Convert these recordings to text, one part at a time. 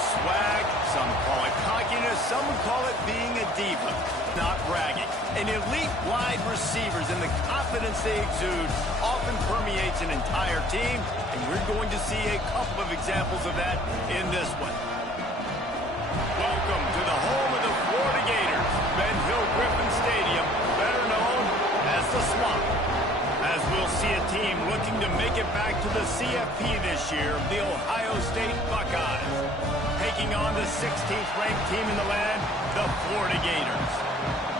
swag, some call it cockiness, some would call it being a diva, not bragging. An elite wide receivers and the confidence they exude often permeates an entire team, and we're going to see a couple of examples of that in this one. Welcome to the home of the Florida Gators, Ben Hill Griffin Stadium, better known as the Swamp. As we'll see a team looking to make it back to the CFP this year, the Ohio State Buckeyes, taking on the 16th ranked team in the land, the Florida Gators.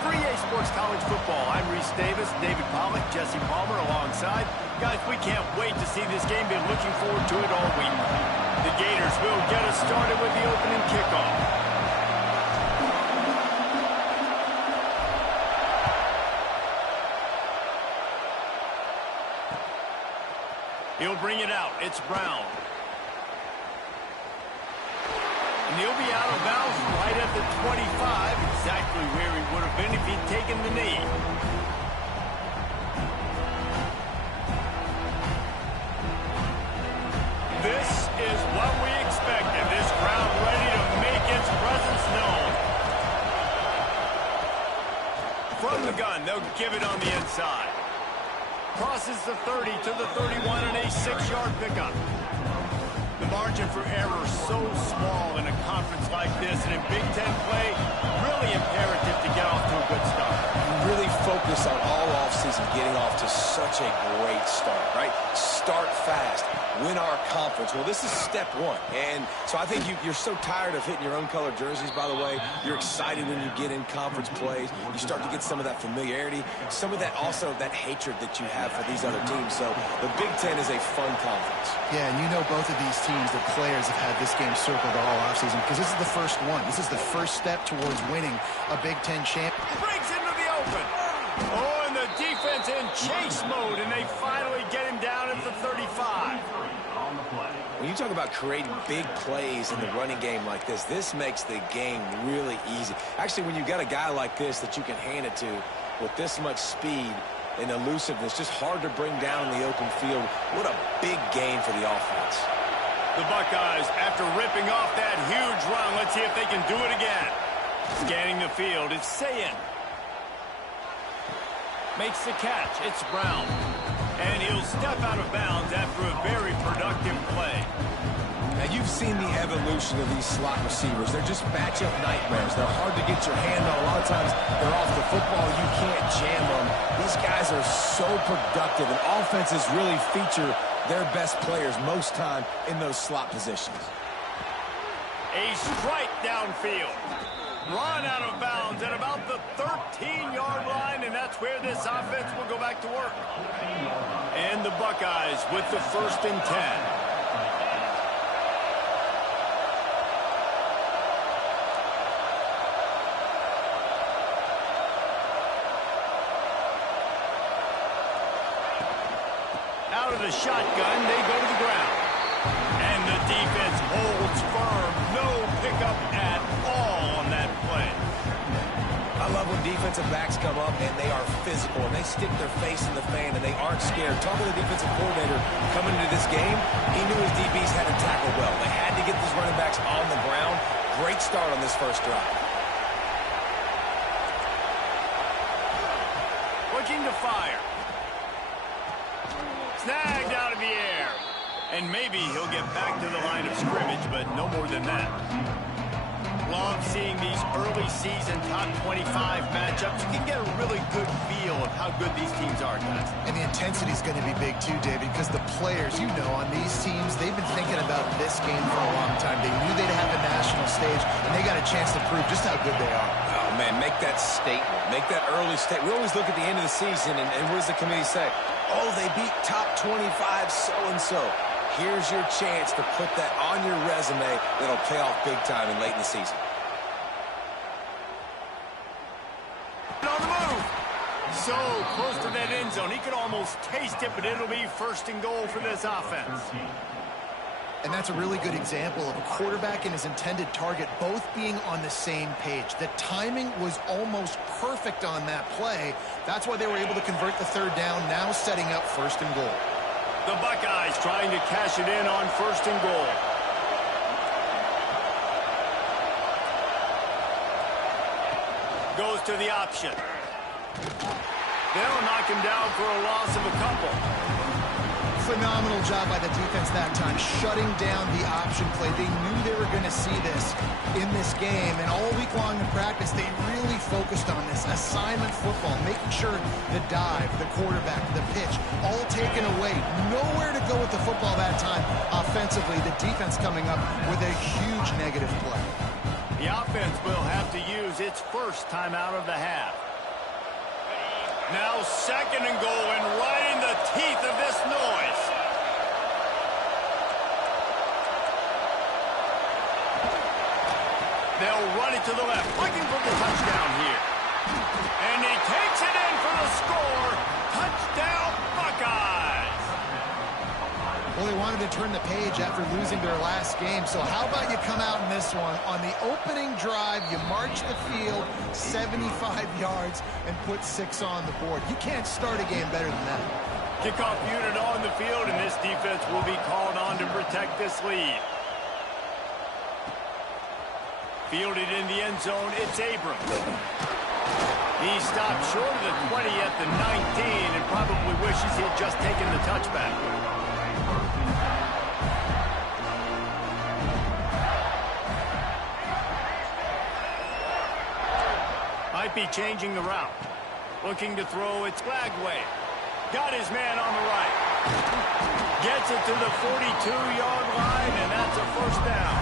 For EA Sports College Football, I'm Reese Davis, David Pollack, Jesse Palmer alongside. Guys, we can't wait to see this game. Been looking forward to it all week. The Gators will get us started with the opening kickoff. He'll bring it out. It's Brown. And he'll be out of bounds right at the 25, exactly where he would have been if he'd taken the knee. This is what we expected. This crowd ready to make its presence known. From the gun, they'll give it on the inside. Crosses the 30 to the 31 and a 6-yard pickup. The margin for error so small in a conference like this, and in Big Ten play, really imperative to get off to a good start. You really focus on all offseason getting off to such a great start, right? Start fast, win our conference. Well, this is step one. And so I think you're so tired of hitting your own color jerseys, by the way. You're excited when you get in conference plays. You start to get some of that familiarity, some of that also that hatred that you have for these other teams. So the Big Ten is a fun conference. Yeah, and you know both of these teams, the players have had this game circled all offseason because this is the first one. This is the first step towards winning a Big Ten champ. Breaks into the open. Oh, and the defense in chase mode, and they finally get him down at the 35. When you talk about creating big plays in the running game like this, this makes the game really easy. Actually, when you got a guy like this that you can hand it to with this much speed and elusiveness, just hard to bring down in the open field. What a big game for the offense. The Buckeyes, after ripping off that huge run, let's see if they can do it again. Scanning the field, it's Sayin. Makes the catch, it's Brown. And he'll step out of bounds after a very productive play. Now, you've seen the evolution of these slot receivers. They're just matchup nightmares. They're hard to get your hand on. A lot of times, they're off the football. You can't jam them. These guys are so productive, and offenses really feature their best players most time in those slot positions. A strike downfield. Run out of bounds at about the 13-yard line, and that's where this offense will go back to work. And the Buckeyes with the 1st and 10. Out of the shotgun, they go to the ground. And the defense holds firm. No pickup at all on that play. I love when defensive backs come up and they are physical and they stick their face in the fan and they aren't scared. Talking to the defensive coordinator coming into this game, he knew his DBs had to tackle well. They had to get these running backs on the ground. Great start on this first drive. Looking to fire. Snagged out of the air. And maybe he'll get back to the line of scrimmage, but no more than that. Love seeing these early season top 25 matchups. You can get a really good feel of how good these teams are, guys. And the intensity is going to be big too, David, because the players, you know, on these teams, they've been thinking about this game for a long time. They knew they'd have a national stage, and they got a chance to prove just how good they are. Oh, man, make that statement. Make that early statement. We always look at the end of the season, and what does the committee say? Oh, they beat top 25 so-and-so. Here's your chance to put that on your resume that'll pay off big time and late in the season. On the move. So close to that end zone. He could almost taste it, but it'll be 1st and goal for this offense. And that's a really good example of a quarterback and his intended target both being on the same page. The timing was almost perfect on that play. That's why they were able to convert the 3rd down, now setting up 1st and goal. The Buckeyes trying to cash it in on 1st and goal. to the option. They'll knock him down for a loss of a couple. Phenomenal job by the defense that time, shutting down the option play. They knew they were going to see this in this game, and all week long in practice, they really focused on this assignment football, making sure the dive, the quarterback, the pitch, all taken away. Nowhere to go with the football that time offensively. The defense coming up with a huge negative play. The offense will have to use its first timeout of the half. Now second and goal, and right in the teeth of this noise. They'll run it to the left, looking for the touchdown here. And he takes it in for the score. Touchdown, Buckeyes. Well, they wanted to turn the page after losing their last game, so how about you come out in this one? On the opening drive, you march the field 75 yards and put 6 on the board. You can't start a game better than that. Kickoff unit on the field, and this defense will be called on to protect this lead. Fielded in the end zone, it's Abrams. He stopped short of the 20 at the 19 and probably wishes he had just taken the touchback. Might be changing the route. Looking to throw, it's Flagway. Got his man on the right. Gets it to the 42-yard line, and that's a first down.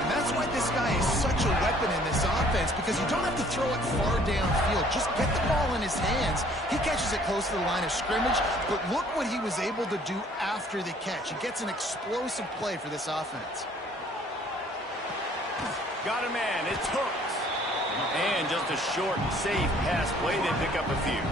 And that's why this guy is such a weapon in this offense, because you don't have to throw it far downfield. Just get the ball in his hands. He catches it close to the line of scrimmage, but look what he was able to do after the catch. He gets an explosive play for this offense. Got a man, it's Hooks. And just a short and safe pass play, they pick up a few.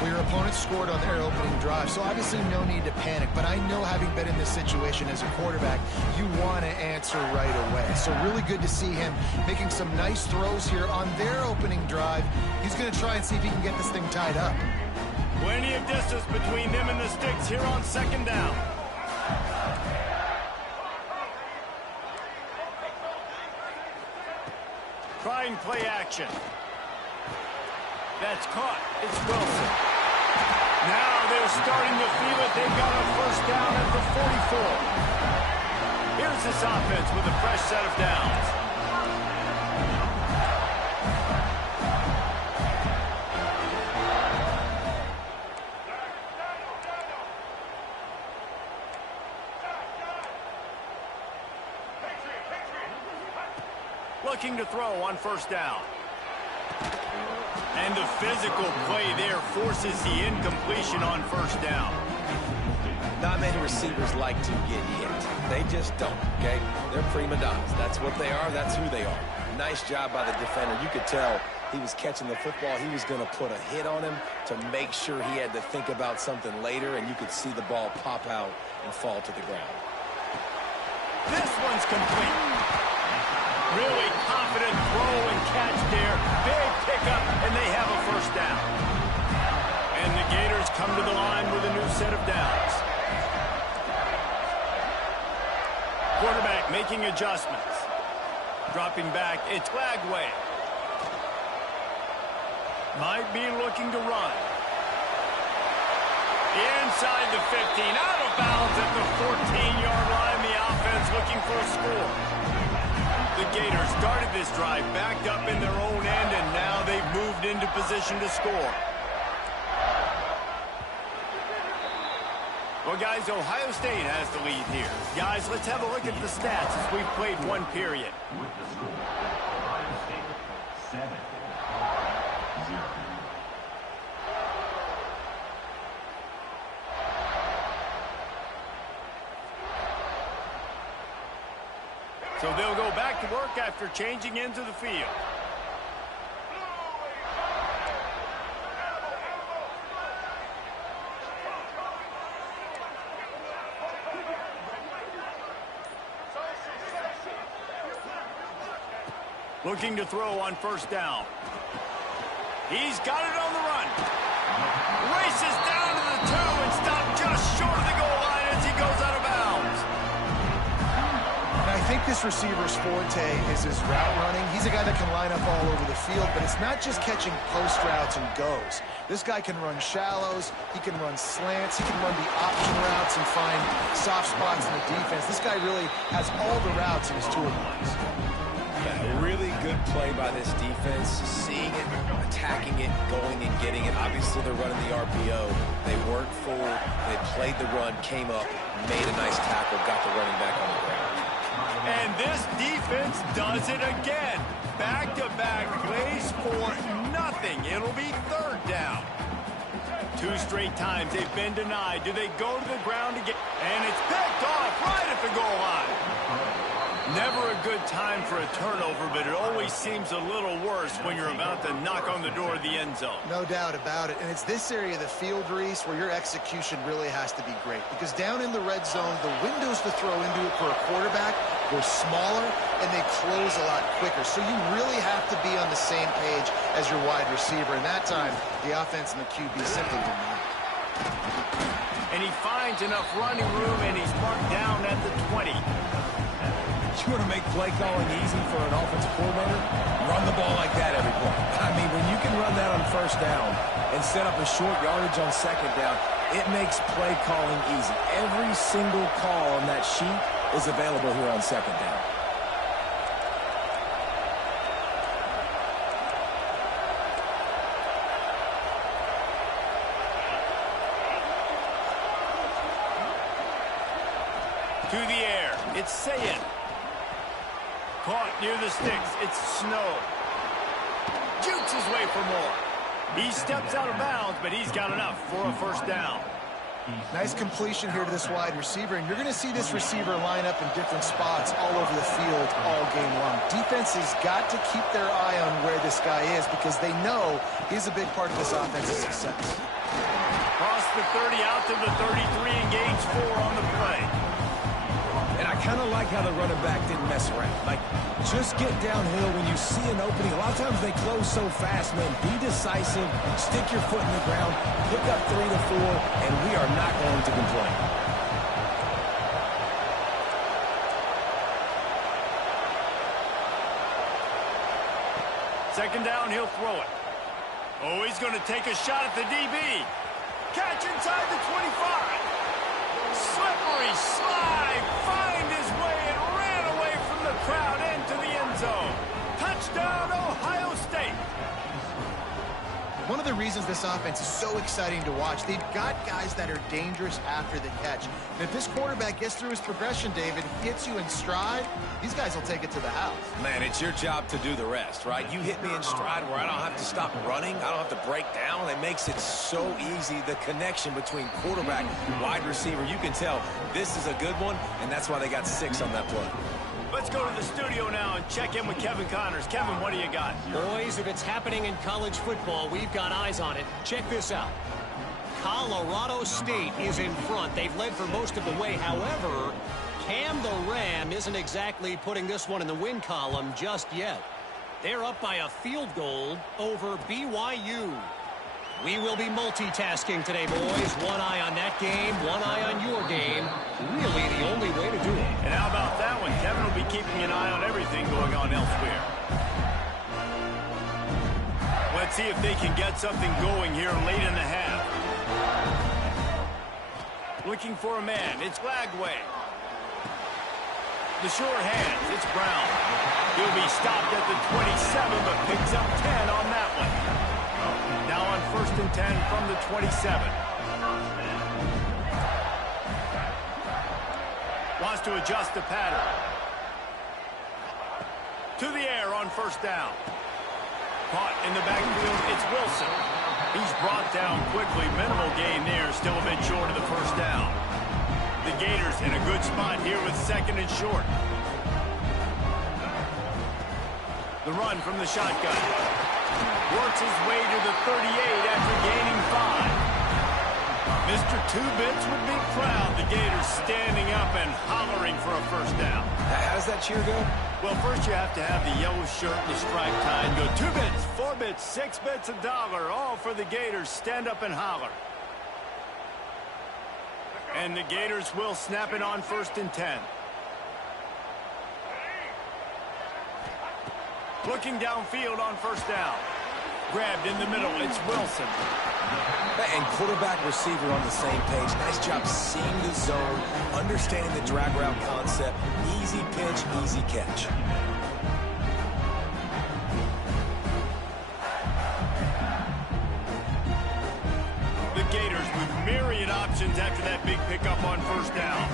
Well, your opponent scored on their opening drive, so obviously no need to panic. But I know, having been in this situation as a quarterback, you want to answer right away. So really good to see him making some nice throws here on their opening drive. He's going to try and see if he can get this thing tied up. Plenty of distance between them and the sticks here on second down. Trying play action. That's caught. It's Wilson. Now they're starting to feel it. They've got a first down at the 44. Here's this offense with a fresh set of downs. Looking to throw on first down. And the physical play there forces the incompletion on first down. Not many receivers like to get hit. They just don't, okay? They're prima donnas. That's what they are. That's who they are. Nice job by the defender. You could tell he was catching the football. He was going to put a hit on him to make sure he had to think about something later, and you could see the ball pop out and fall to the ground. This one's complete. Really confident throw and catch there. Big pickup, and they have a first down. And the Gators come to the line with a new set of downs. Quarterback making adjustments. Dropping back, it's Flagway. Might be looking to run. Inside the 15, out of bounds at the 14-yard line. The offense looking for a score. The Gators started this drive backed up in their own end, and now they've moved into position to score. Well, guys, Ohio State has the lead here. Guys, let's have a look at the stats as we've played one period. With the score, Ohio State 7-0. So they'll go back to work after changing into the field. Looking to throw on first down. He's got it on the run. Races down to the 2 and stopped just short of the goal line as he goes out of bounds. I think this receiver's forte is his route running. He's a guy that can line up all over the field, but it's not just catching post routes and goes. This guy can run shallows, he can run slants, he can run the option routes and find soft spots in the defense. This guy really has all the routes in his toolbox. Yeah, a really good play by this defense, seeing it, attacking it, going and getting it. Obviously, they're running the RPO. They worked forward, they played the run, came up, made a nice tackle, got the running back on the ground. And this defense does it again. Back-to-back plays for nothing. It'll be third down. 2 straight times they've been denied. Do they go to the ground again? And it's picked off right at the goal line. Never a good time for a turnover, but it always seems a little worse when you're about to knock on the door of the end zone. No doubt about it. And it's this area of the field, Reese, where your execution really has to be great. Because down in the red zone, the windows to throw into it for a quarterback were smaller, and they close a lot quicker. So you really have to be on the same page as your wide receiver. And that time, the offense and the QB simply did not. And he finds enough running room, and he's marked down at the 20. You want to make play calling easy for an offensive coordinator? Run the ball like that every play. I mean, when you can run that on first down and set up a short yardage on second down, it makes play calling easy. Every single call on that sheet is available here on second down. To the air, it's Sayin. Caught near the sticks, it's Snow. Jukes his way for more. He steps out of bounds, but he's got enough for a first down. Nice completion here to this wide receiver, and you're going to see this receiver line up in different spots all over the field all game long. Defense has got to keep their eye on where this guy is because they know he's a big part of this offense's success. Cross the 30 out to the 33 and gains 4 on the play. And I kind of like how the running back didn't mess around. Like, just get downhill when you see an opening. A lot of times they close so fast, man. Be decisive, stick your foot in the ground, pick up 3 to 4, and we are not going to complain. Second down, he'll throw it. Oh, he's going to take a shot at the DB. Catch inside the 25. Slippery slide, find his way and ran away from the crowd into the end zone. Touchdown, Ohio State. One of the reasons this offense is so exciting to watch, they've got guys that are dangerous after the catch. And if this quarterback gets through his progression, David, hits you in stride, these guys will take it to the house. Man, it's your job to do the rest, right? You hit me in stride where I don't have to stop running. I don't have to break down. It makes it so easy. The connection between quarterback and wide receiver, you can tell this is a good one, and that's why they got 6 on that play. Let's go to the studio now and check in with Kevin Connors. Kevin, what do you got? Boys, if it's happening in college football, we've got eyes on it. Check this out. Colorado State is in front. They've led for most of the way. However, Cam the Ram isn't exactly putting this one in the win column just yet. They're up by a field goal over BYU. We will be multitasking today, boys. One eye on that game, one eye on your game. Really the only way to do it. And how about that one? Kevin will be keeping an eye on everything going on elsewhere. Let's see if they can get something going here late in the half. Looking for a man. It's Lagway. The sure hands. It's Brown. He'll be stopped at the 27, but picks up 10 on that one. Now on 1st and 10 from the 27. Wants to adjust the pattern. To the air on 1st down. Caught in the backfield, it's Wilson. He's brought down quickly. Minimal gain there, still a bit short of the 1st down. The Gators in a good spot here with 2nd and short. The run from the shotgun. Works his way to the 38 after gaining 5. Mr. Two-Bits would be proud. The Gators standing up and hollering for a 1st down. How does that cheer go? Well, first you have to have the yellow shirt and the striped tie and go 2 bits, 4 bits, 6 bits, $1, all for the Gators. Stand up and holler. And the Gators will snap it on 1st and 10. Looking downfield on first down. Grabbed in the middle. It's Wilson. And quarterback receiver on the same page. Nice job seeing the zone, understanding the drag route concept. Easy pitch, easy catch. The Gators with myriad options after that big pickup on first down.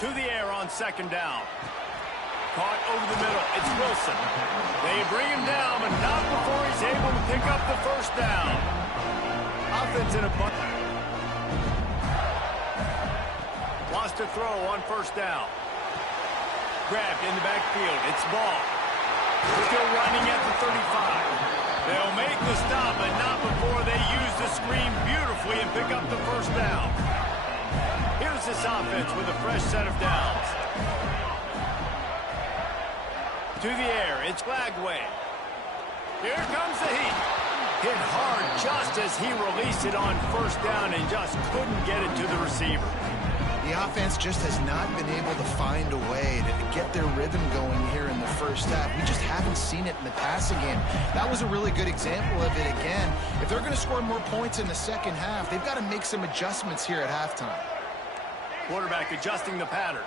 To the air on second down. Caught over the middle. It's Wilson. They bring him down, but not before he's able to pick up the first down. Offense in a bunch. Wants to throw on first down. Grabbed in the backfield. It's Ball. Still running at the 35. They'll make the stop, but not before they use the screen beautifully and pick up the first down. Here's this offense with a fresh set of downs. To the air, it's Flagway. Here comes the heat. Hit hard just as he released it on first down and just couldn't get it to the receiver. The offense just has not been able to find a way to get their rhythm going here in the first half. We just haven't seen it in the passing game. That was a really good example of it again. If they're going to score more points in the second half, they've got to make some adjustments here at halftime. Quarterback adjusting the pattern.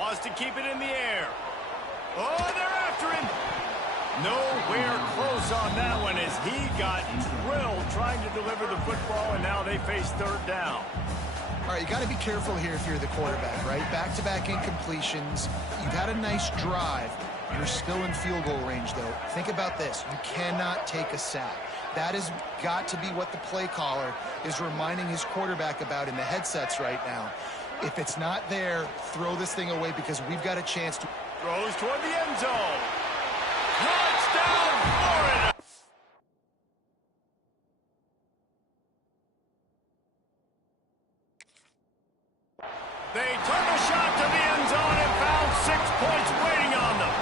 Wants to keep it in the air. Oh, they're after him. Nowhere close on that one as he got drilled trying to deliver the football, and now they face third down. All right, you got to be careful here if you're the quarterback, right? Back-to-back incompletions. You've had a nice drive. You're still in field goal range, though. Think about this. You cannot take a sack. That has got to be what the play caller is reminding his quarterback about in the headsets right now. If it's not there, throw this thing away because we've got a chance to... Throws toward the end zone. Touchdown, Florida! They took a shot to the end zone and found 6 points waiting on them.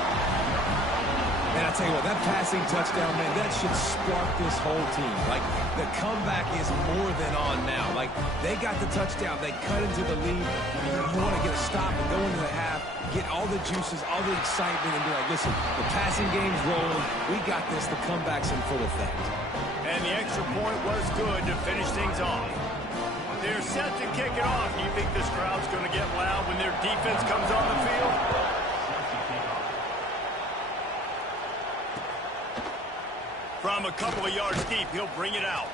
And I tell you what, that passing touchdown, man, that should spark this whole team. Like, the comeback is more than on now. Like, they got the touchdown. They cut into the lead. You want to get a stop and go into the half, get all the juices, all the excitement, and be like, listen, the passing game's rolling. We got this. The comeback's in full effect. And the extra point was good to finish things off. They're set to kick it off. Do you think this crowd's going to get loud when their defense comes on the field? From a couple of yards deep, he'll bring it out.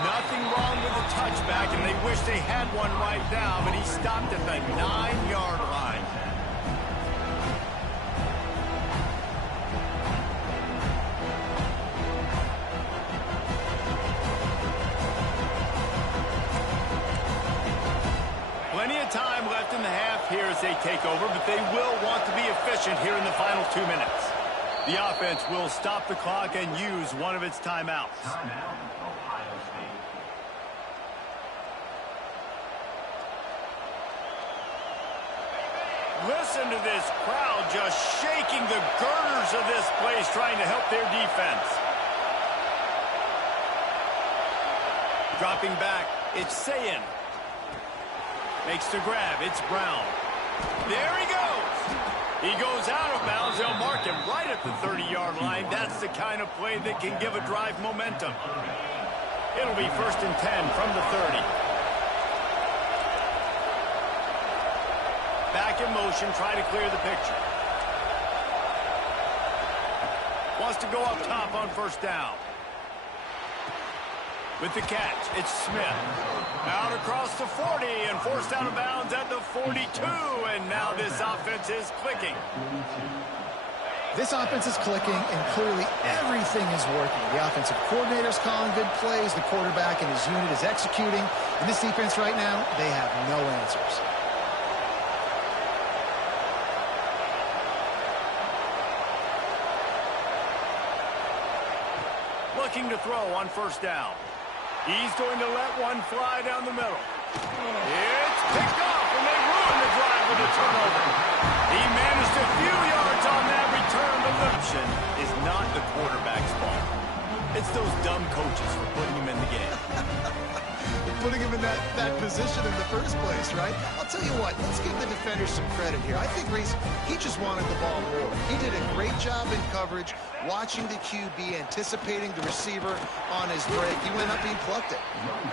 Nothing wrong with the touchback, and they wish they had one right now, but he stopped at the 9-yard line. Plenty of time left in the half here as they take over, but they will want to be efficient here in the final 2 minutes. The offense will stop the clock and use one of its timeouts. Timeout, Ohio State. Listen to this crowd just shaking the girders of this place trying to help their defense. Dropping back, it's Sayin. Makes the grab, it's Brown. There he goes. He goes out of bounds. They'll mark him right at the 30-yard line. That's the kind of play that can give a drive momentum. It'll be 1st and 10 from the 30. Back in motion, try to clear the picture. Wants to go up top on first down. With the catch, it's Smith. Out across the 40 and forced out of bounds at the 42. And now this offense is clicking. This offense is clicking, and clearly everything is working. The offensive coordinator's calling good plays. The quarterback and his unit is executing. And this defense right now, they have no answers. Looking to throw on first down. He's going to let one fly down the middle. It's picked off, and they ruin the drive with a turnover. He managed a few yards on that return, but the option is not the quarterback's fault. It's those dumb coaches for putting him in the game. The putting him in that position in the first place, right? I'll tell you what, let's give the defenders some credit here. I think Reese, he just wanted the ball more. He did a great job in coverage, watching the QB, anticipating the receiver on his break. He went up and he plucked it.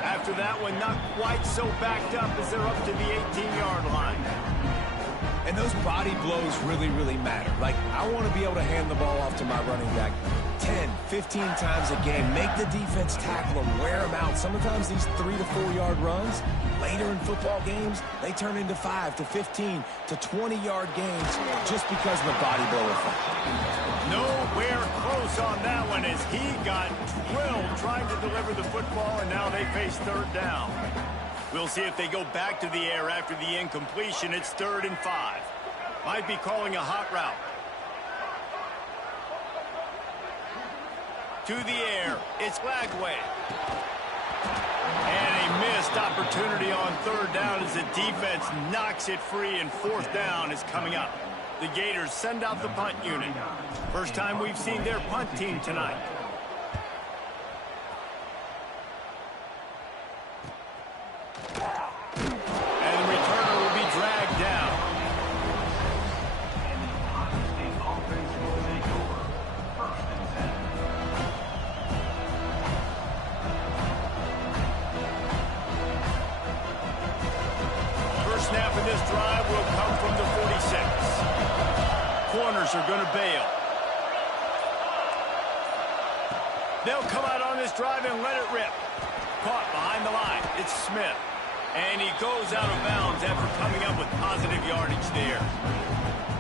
After that one, not quite so backed up as they're up to the 18-yard line. And those body blows really, really matter. Like, I want to be able to hand the ball off to my running back 10, 15 times a game. Make the defense tackle them, wear them out. Sometimes these 3 to 4 yard runs, later in football games, they turn into 5 to 15 to 20-yard games just because of the body blow effect. Nowhere close on that one as he got drilled trying to deliver the football, and now they face third down. We'll see if they go back to the air after the incompletion. It's 3rd and 5. Might be calling a hot route. To the air, it's Lagway. And a missed opportunity on 3rd down as the defense knocks it free, and 4th down is coming up. The Gators send out the punt unit. First time we've seen their punt team tonight. Snap in this drive will come from the 46. Corners are going to bail. They'll come out on this drive and let it rip. Caught behind the line. It's Smith. And he goes out of bounds after coming up with positive yardage there.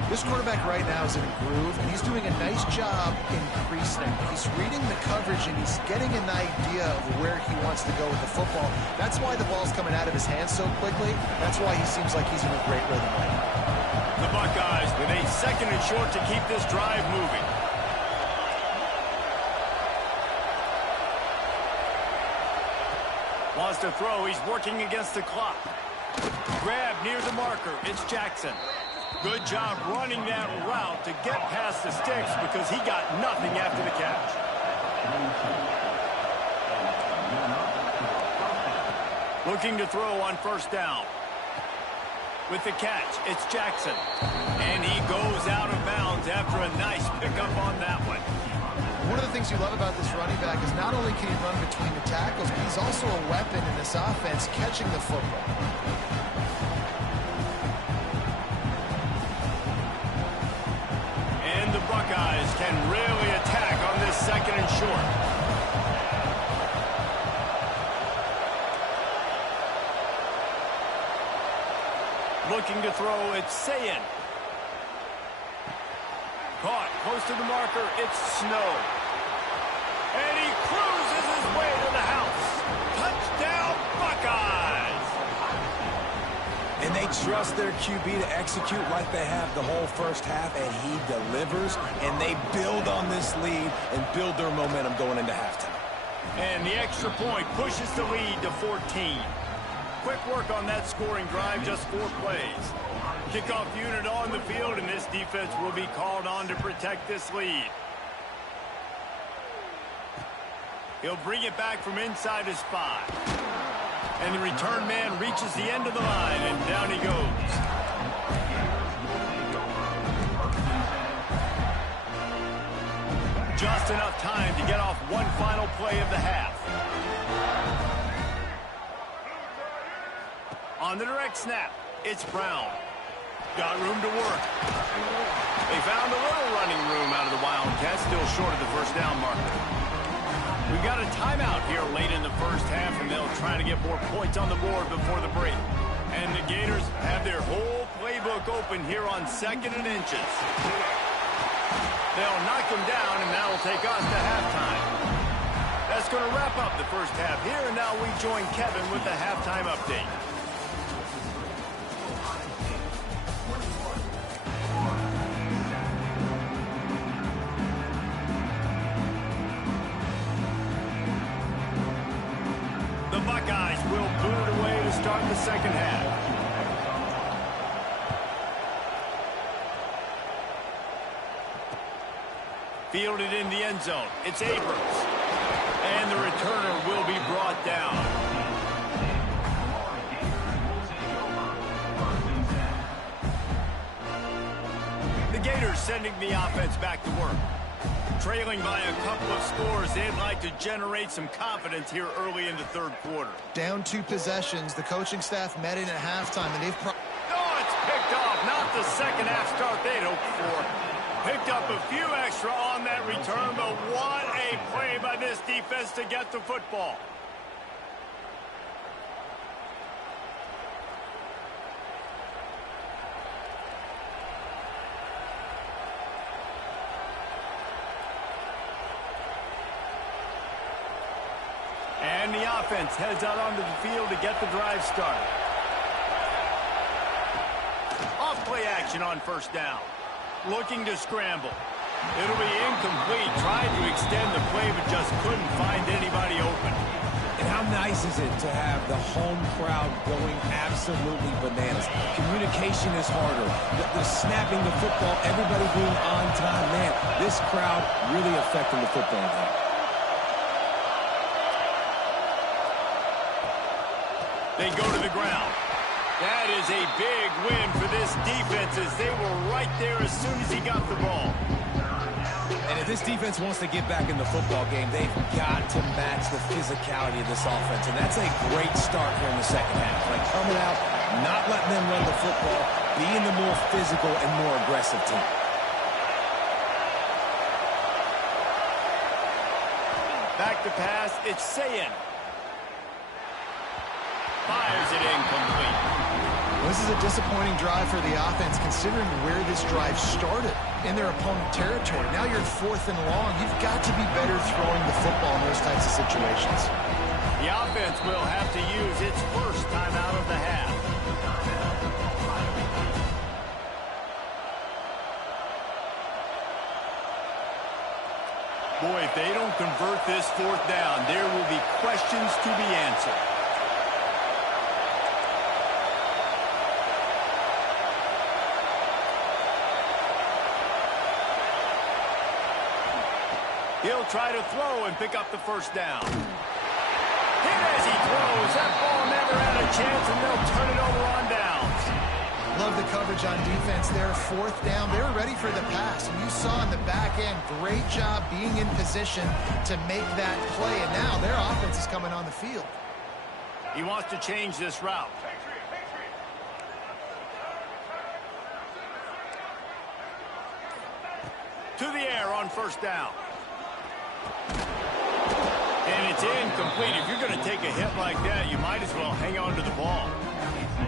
This quarterback right now is in a groove, and he's doing a nice job increasing. He's reading the coverage, and he's getting an idea of where he wants to go with the football. That's why the ball's coming out of his hands so quickly. That's why he seems like he's in a great rhythm right now. The Buckeyes with a 2nd and short to keep this drive moving. Wants to throw. He's working against the clock. Grab near the marker. It's Jackson. Good job running that route to get past the sticks because he got nothing after the catch. Looking to throw on 1st down. With the catch, it's Jackson. And he goes out of bounds after a nice pickup on that one. One of the things you love about this running back is not only can he run between the tackles, but he's also a weapon in this offense catching the football. And the Buckeyes can really attack on this 2nd and short. Looking to throw, it's Sayin. Caught close to the marker, it's Snow. And he cruises his way to the house. Touchdown, Buckeyes! And they trust their QB to execute like they have the whole first half, and he delivers, and they build on this lead and build their momentum going into halftime. And the extra point pushes the lead to 14. Quick work on that scoring drive, just 4 plays. Kickoff unit on the field, and this defense will be called on to protect this lead. He'll bring it back from inside his 5. And the return man reaches the end of the line, and down he goes. Just enough time to get off one final play of the half. On the direct snap, it's Brown. Got room to work. They found a little running room out of the Wildcats, still short of the 1st down marker. We've got a timeout here late in the first half, and they'll try to get more points on the board before the break. And the Gators have their whole playbook open here on 2nd and inches. They'll knock him down, and that'll take us to halftime. That's going to wrap up the first half here, and now we join Kevin with the halftime update. The Buckeyes will boot it away to start the second half. Fielded in the end zone. It's Abrams. And the returner will be brought down. Gators sending the offense back to work. Trailing by a couple of scores, they'd like to generate some confidence here early in the third quarter. Down 2 possessions. The coaching staff met in at halftime, and they've... Oh, it's picked off. Not the second half start they'd hoped for. Picked up a few extra on that return, but what a play by this defense to get the football. And the offense heads out onto the field to get the drive started. Off play action on first down. Looking to scramble. It'll be incomplete. Tried to extend the play, but just couldn't find anybody open. And how nice is it to have the home crowd going absolutely bananas? Communication is harder. The snapping the football, everybody being on time. Man, this crowd really affecting the football game. They go to the ground. That is a big win for this defense as they were right there as soon as he got the ball. And if this defense wants to get back in the football game, they've got to match the physicality of this offense. And that's a great start here in the second half. Like coming out, not letting them run the football, being the more physical and more aggressive team. Back to pass, it's Sayin. Fires it incomplete. This is a disappointing drive for the offense, considering where this drive started in their opponent territory. Now you're 4th and long. You've got to be better throwing the football in those types of situations. The offense will have to use its first time out of the half. Boy, if they don't convert this 4th down, there will be questions to be answered. He'll try to throw and pick up the first down. Hit as he throws. That ball never had a chance, and they'll turn it over on downs. Love the coverage on defense there. 4th down. They were ready for the pass. And you saw in the back end, great job being in position to make that play. And now their offense is coming on the field. He wants to change this route. To the air on first down. And it's incomplete. If you're going to take a hit like that, you might as well hang on to the ball.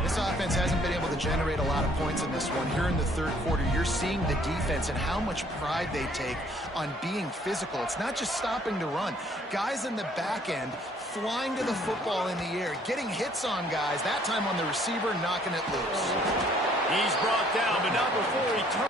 This offense hasn't been able to generate a lot of points in this one. Here in the third quarter, you're seeing the defense and how much pride they take on being physical. It's not just stopping to run. Guys in the back end flying to the football in the air, getting hits on guys, that time on the receiver, knocking it loose. He's brought down, but not before he turns.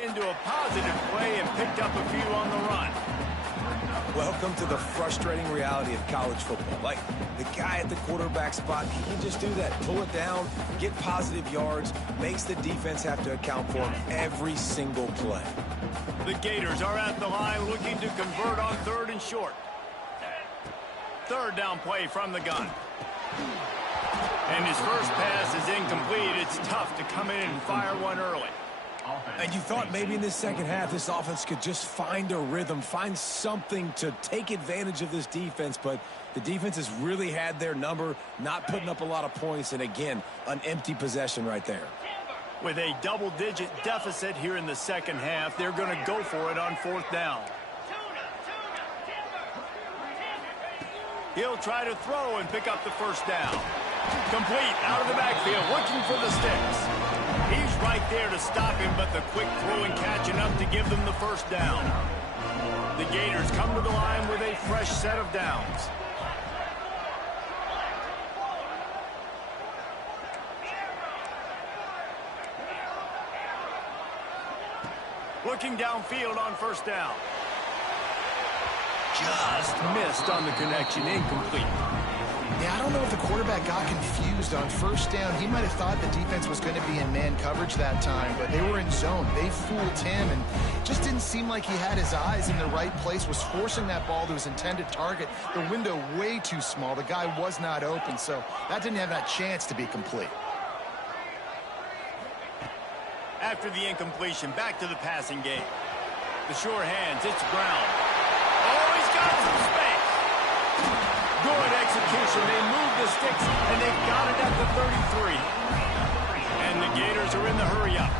Into a positive play and picked up a few on the run. Welcome to the frustrating reality of college football. Like, the guy at the quarterback spot, he can just do that. Pull it down, get positive yards, makes the defense have to account for him every single play. The Gators are at the line looking to convert on 3rd and short. 3rd down play from the gun. And his first pass is incomplete. It's tough to come in and fire one early. And you thought maybe in this second half this offense could just find a rhythm, find something to take advantage of this defense, but the defense has really had their number, not putting up a lot of points, and again, an empty possession right there. With a double-digit deficit here in the second half, they're going to go for it on 4th down. He'll try to throw and pick up the first down. Complete out of the backfield, looking for the sticks. He's right there to stop him, but the quick throw and catch enough to give them the first down. The Gators come to the line with a fresh set of downs. Looking downfield on first down. Just missed on the connection, incomplete. Yeah, I don't know if the quarterback got confused on first down. He might have thought the defense was going to be in man coverage that time, but they were in zone. They fooled him, and it just didn't seem like he had his eyes in the right place, was forcing that ball to his intended target. The window way too small. The guy was not open, so that didn't have that chance to be complete. After the incompletion, back to the passing game. The sure hands, it's Brown. Oh, he's got some space. Good execution. They move the sticks, and they've got it at the 33. And the Gators are in the hurry-up.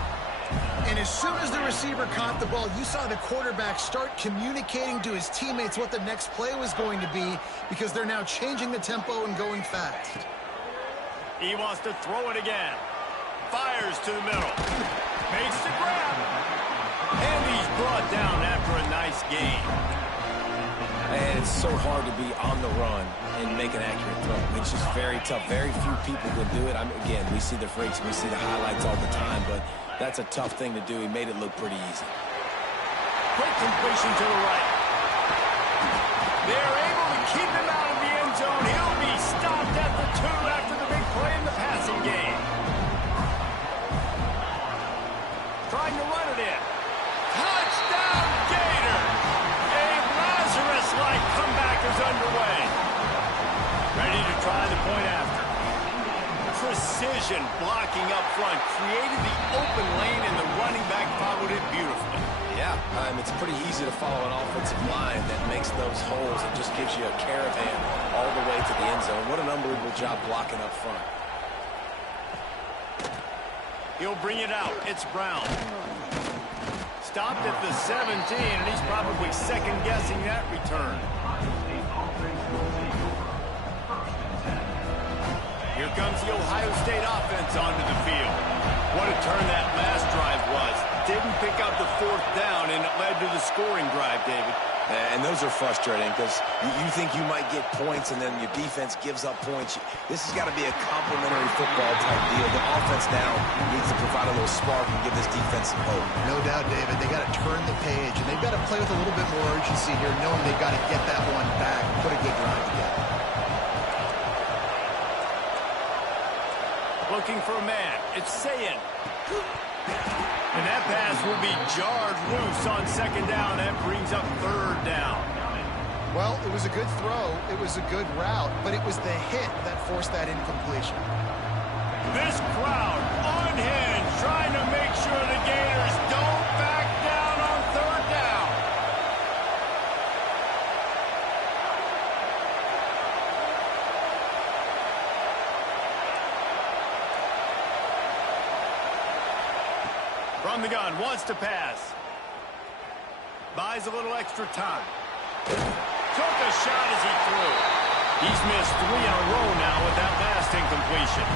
And as soon as the receiver caught the ball, you saw the quarterback start communicating to his teammates what the next play was going to be, because they're now changing the tempo and going fast. He wants to throw it again. Fires to the middle. Makes the grab. And he's brought down after a nice gain. And it's so hard to be on the run and make an accurate throw. It's just very tough. Very few people can do it. Again, we see the freaks, we see the highlights all the time, but that's a tough thing to do. He made it look pretty easy. Quick completion to the right. They're able to keep him out of the end zone. He'll be stopped at the 2 after the big play in the passing game. Trying to run it in. Touchdown, Gator! A Lazarus-like comeback is underway. Ready to try the point after. Precision blocking up front created the open lane, and the running back followed it beautifully. Yeah, it's pretty easy to follow an offensive line that makes those holes and just gives you a caravan all the way to the end zone. What an unbelievable job blocking up front. He'll bring it out. It's Brown. Stopped at the 17, and he's probably second-guessing that return. Here comes the Ohio State offense onto the field. What a turn that last drive was. Didn't pick up the 4th down, and it led to the scoring drive, David. And those are frustrating because you think you might get points and then your defense gives up points. This has got to be a complementary football type deal. The offense now needs to provide a little spark and give this defense some hope. No doubt, David. They got to turn the page, and they've got to play with a little bit more urgency here, knowing they've got to get that one back and put a good drive together. Looking for a man. It's Sayin. And that pass will be jarred loose on second down. That brings up 3rd down. Well, it was a good throw. It was a good route, but it was the hit that forced that incompletion. This crowd unhinged, trying to make sure the Gators don't back down on 3rd down. From the gun, wants to pass. Buys a little extra time. Took a shot as he threw. He's missed 3 in a row now with that last incompletion.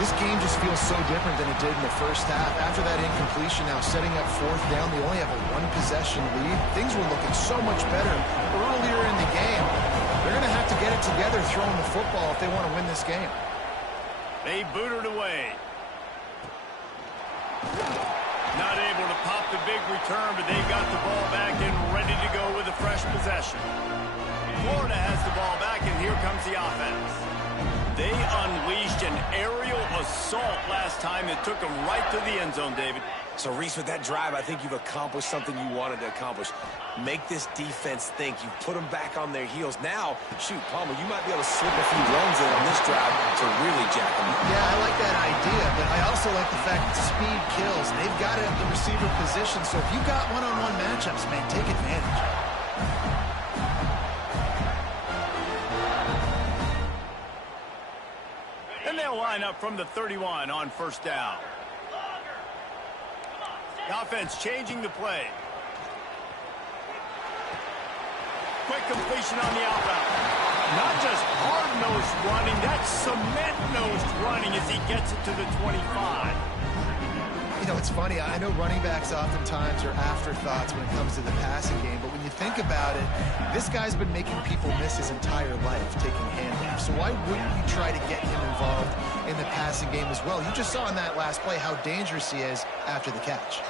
This game just feels so different than it did in the first half. After that incompletion, now setting up 4th down, they only have a 1-possession lead. Things were looking so much better earlier in the game. They're going to have to get it together throwing the football if they want to win this game. They booted away. Not able to pop the big return, but they got the ball back and ready to go with a fresh possession. Florida has the ball back, and here comes the offense. They unleashed an aerial assault last time that took them right to the end zone, David. So, Reese, with that drive, I think you've accomplished something you wanted to accomplish. Make this defense think. You put them back on their heels. Now, shoot, Palmer, you might be able to slip a few runs in on this drive to really jack them up. Yeah, I like that idea, but I also like the fact that speed kills. They've got it at the receiver position, so if you got one-on-one matchups, man, take advantage. And they'll line up from the 31 on first down. The offense changing the play. Quick completion on the out route. Not just hard-nosed running, that's cement-nosed running as he gets it to the 25. You know, it's funny. I know running backs oftentimes are afterthoughts when it comes to the passing game, but when you think about it, this guy's been making people miss his entire life taking handoffs. So why wouldn't you try to get him involved in the passing game as well? You just saw in that last play how dangerous he is after the catch.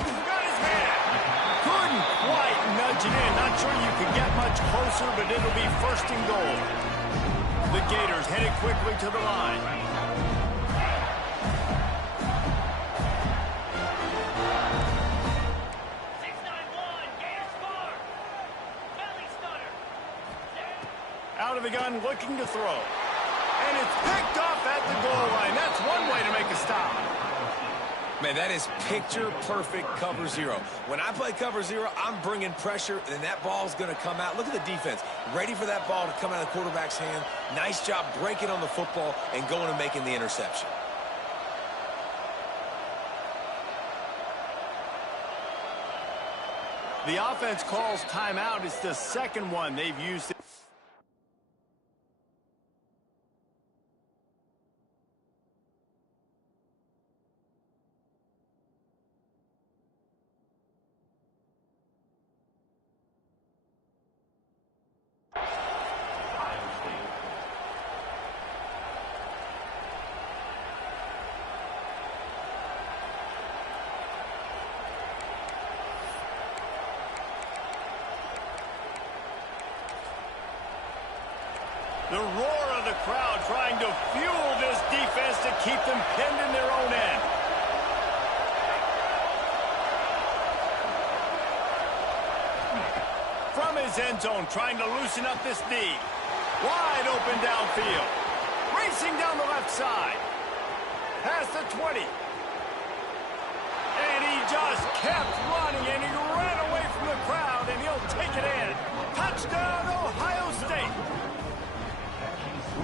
Got his pitching in. Not sure you can get much closer, but it'll be first and goal. The Gators headed quickly to the line. Out of the gun, looking to throw. And it's picked off at the goal line. That's one way to make a stop. Man, that is picture-perfect cover zero. When I play cover zero, I'm bringing pressure, and that ball's going to come out. Look at the defense. Ready for that ball to come out of the quarterback's hand. Nice job breaking on the football and going and making the interception. The offense calls timeout. It's the second one they've used. The roar of the crowd trying to fuel this defense to keep them pinned in their own end. From his end zone, trying to loosen up this D. Wide open downfield. Racing down the left side. Past the 20. And he just kept running, and he ran away from the crowd, and he'll take it in. Touchdown, Ohio State.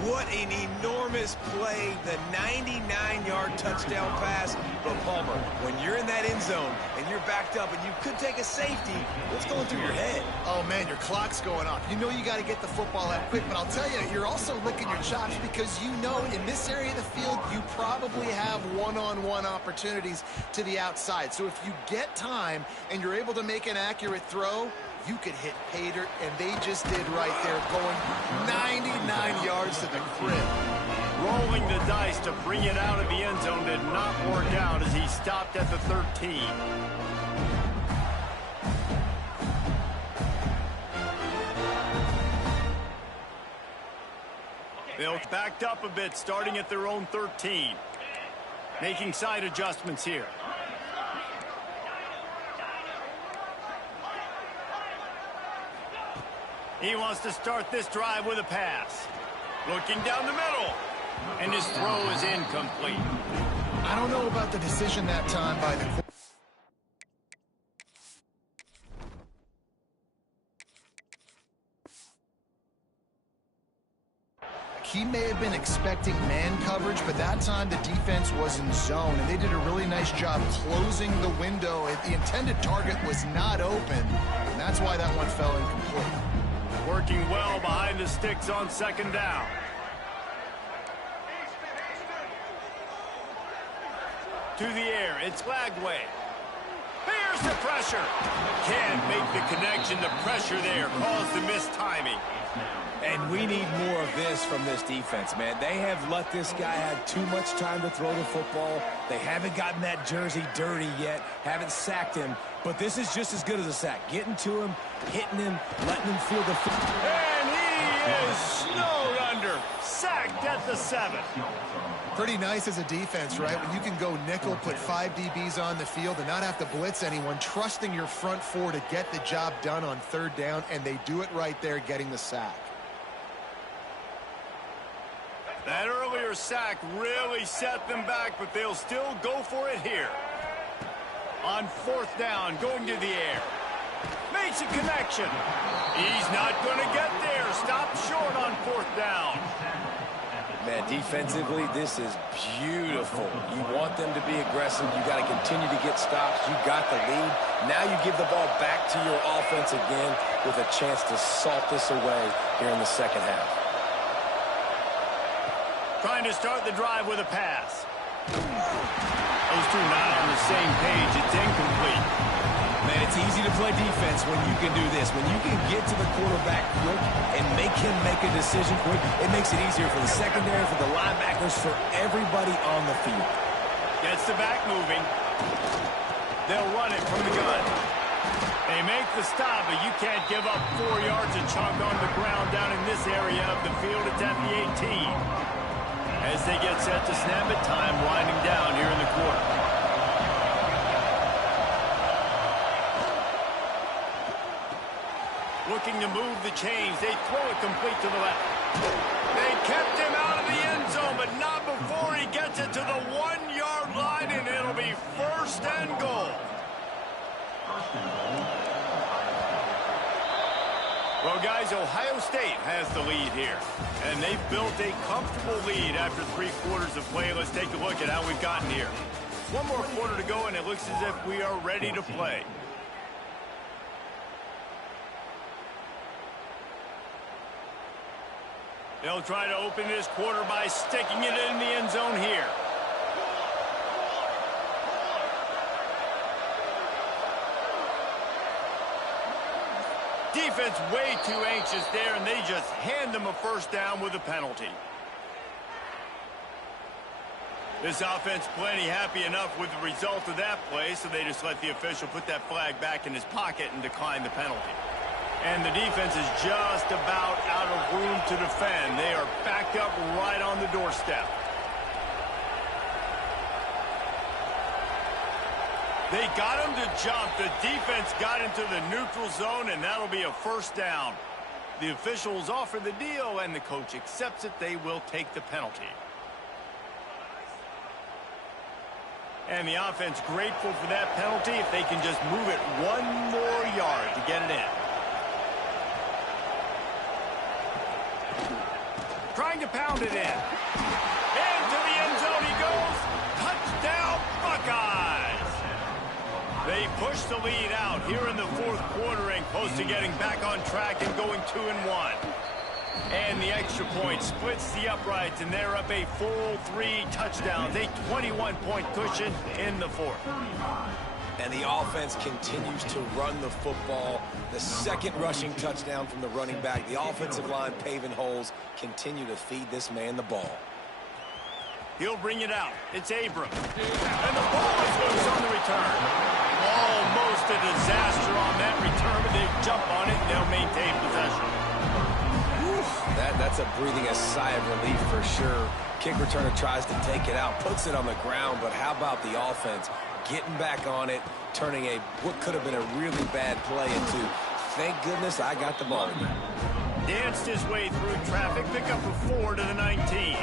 What an enormous play, the 99-yard touchdown pass. But Palmer, when you're in that end zone and you're backed up and you could take a safety, what's going through your head? Oh, man, your clock's going off. You know you got to get the football out quick, but I'll tell you, you're also licking your chops because you know in this area of the field, you probably have one-on-one opportunities to the outside. So if you get time and you're able to make an accurate throw, you could hit pay dirt, and they just did right there, going 99 yards to the crib. Rolling the dice to bring it out of the end zone did not work out as he stopped at the 13. They'll backed up a bit, starting at their own 13. Making side adjustments here. He wants to start this drive with a pass. Looking down the middle. And his throw is incomplete. I don't know about the decision that time by the He may have been expecting man coverage, but that time the defense was in zone, and they did a really nice job closing the window. The intended target was not open, and that's why that one fell incomplete. Working well behind the sticks on second down. To the air, it's Lagway. Here's the pressure. Can't make the connection. The pressure there caused the missed timing. And we need more of this from this defense, man. They have let this guy have too much time to throw the football. They haven't gotten that jersey dirty yet, haven't sacked him. But this is just as good as a sack. Getting to him, hitting him, letting him feel the football. And he is snowed under. Sacked at the 7. Pretty nice as a defense, right? When you can go nickel, put 5 DBs on the field and not have to blitz anyone, trusting your front four to get the job done on third down, and they do it right there, getting the sack. That earlier sack really set them back, but they'll still go for it here. On fourth down, going to the air. Makes a connection. He's not going to get there. Stop short on fourth down. Man, defensively, this is beautiful. You want them to be aggressive. You got to continue to get stops. You got the lead. Now you give the ball back to your offense again with a chance to salt this away here in the second half. Trying to start the drive with a pass. Those two not on the same page. It's incomplete. Man, it's easy to play defense when you can do this. When you can get to the quarterback quick and make him make a decision quick, it makes it easier for the secondary, for the linebackers, for everybody on the field. Gets the back moving. They'll run it from the gun. They make the stop, but you can't give up 4 yards a chunk on the ground down in this area of the field. It's at the 18. As they get set to snap it, time winding down here in the quarter. Looking to move the chains. They throw it complete to the left. They kept him out of the end zone, but not before he gets it to the 1-yard line, and it'll be first and goal. Well, guys, Ohio State has the lead here, and they've built a comfortable lead after 3 quarters of play. Let's take a look at how we've gotten here. 1 more quarter to go, and it looks as if we are ready to play. They'll try to open this quarter by sticking it in the end zone here. Defense way too anxious there, and they just hand them a first down with a penalty. This offense plenty happy enough with the result of that play, so they just let the official put that flag back in his pocket and decline the penalty. And the defense is just about out of room to defend. They are backed up right on the doorstep. They got him to jump. The defense got into the neutral zone, and that'll be a first down. The officials offer the deal, and the coach accepts it. They will take the penalty. And the offense grateful for that penalty if they can just move it 1 more yard to get it in. Trying to pound it in. Into the end zone he goes. Touchdown, Buckeyes. They push the lead out here in the 4th quarter and close to getting back on track and going 2-1. And the extra point splits the uprights, and they're up a full 3 touchdowns, a 21-point cushion in the 4th. And the offense continues to run the football. The 2nd rushing touchdown from the running back. The offensive line paving holes, continue to feed this man the ball. He'll bring it out. It's Abram. And the ball is loose on the return. Almost a disaster on that return, but they jump on it and they'll maintain possession. That's a breathing a sigh of relief for sure. Kick returner tries to take it out, puts it on the ground, but how about the offense getting back on it, turning what could have been a really bad play into, thank goodness I got the ball. Danced his way through traffic, pick up a 4 to the 19.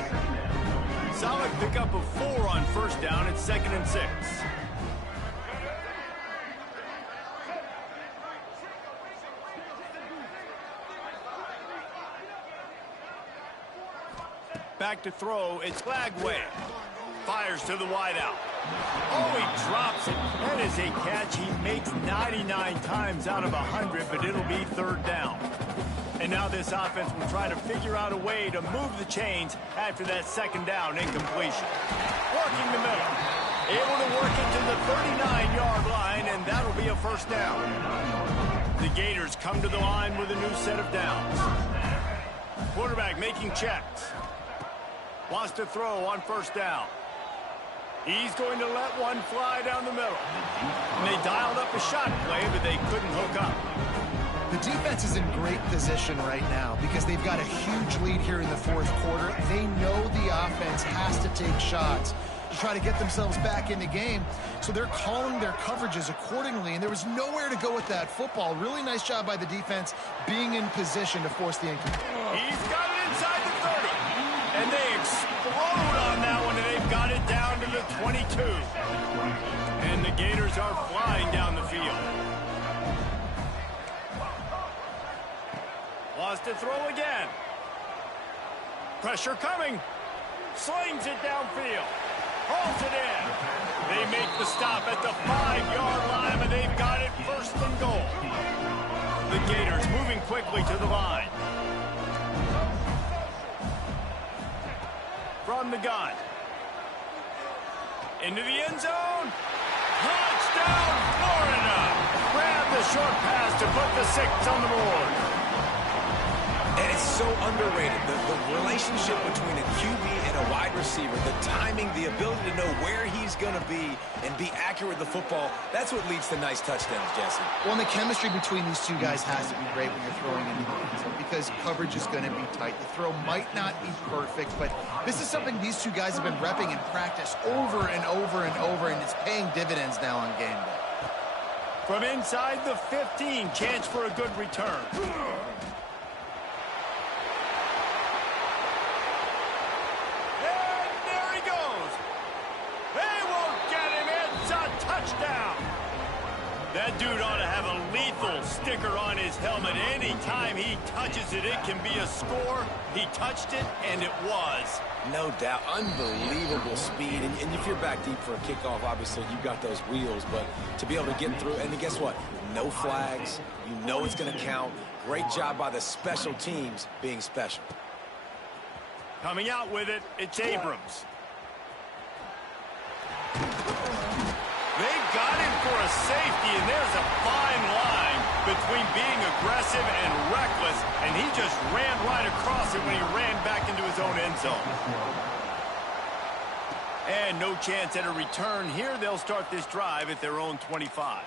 Solid pick up of 4 on first down. It's 2nd and 6. Back to throw. It's Flagway. Fires to the wideout. Oh, he drops it. That is a catch he makes 99 times out of 100, but it'll be 3rd down. And now this offense will try to figure out a way to move the chains after that 2nd down incompletion. Working the middle. Able to work it to the 39-yard line, and that'll be a first down. The Gators come to the line with a new set of downs. Quarterback making checks. Wants to throw on first down. He's going to let one fly down the middle. And they dialed up a shot play, but they couldn't hook up. The defense is in great position right now because they've got a huge lead here in the 4th quarter. They know the offense has to take shots to try to get themselves back in the game. So they're calling their coverages accordingly, and there was nowhere to go with that football. Really nice job by the defense being in position to force the incompletion. He's got it inside the 30. And they explode on that one, and they've got it down to the 22. And the Gators are flying down the field. Wants to throw again. Pressure coming. Slings it downfield. Holds it in. They make the stop at the 5-yard line, and they've got it 1st and goal. The Gators moving quickly to the line. From the gun. Into the end zone. Touchdown, Florida. Grab the short pass to put the 6 on the board. And it's so underrated. The relationship between a QB and a wide receiver, the timing, the ability to know where he's going to be and be accurate with the football, that's what leads to nice touchdowns, Jesse. Well, and the chemistry between these two guys has to be great when you're throwing in the hands because coverage is going to be tight. The throw might not be perfect, but this is something these two guys have been repping in practice over and over and over, and it's paying dividends now on game day. From inside the 15, chance for a good return. Touchdown! That dude ought to have a lethal sticker on his helmet. Anytime he touches it, it can be a score. He touched it, and it was. No doubt. Unbelievable speed. And if you're back deep for a kickoff, obviously, you've got those wheels. But to be able to get through, and guess what? No flags. You know it's going to count. Great job by the special teams being special. Coming out with it, it's Abrams. They got him for a safety, and there's a fine line between being aggressive and reckless, and he just ran right across it when he ran back into his own end zone. And no chance at a return here. They'll start this drive at their own 25.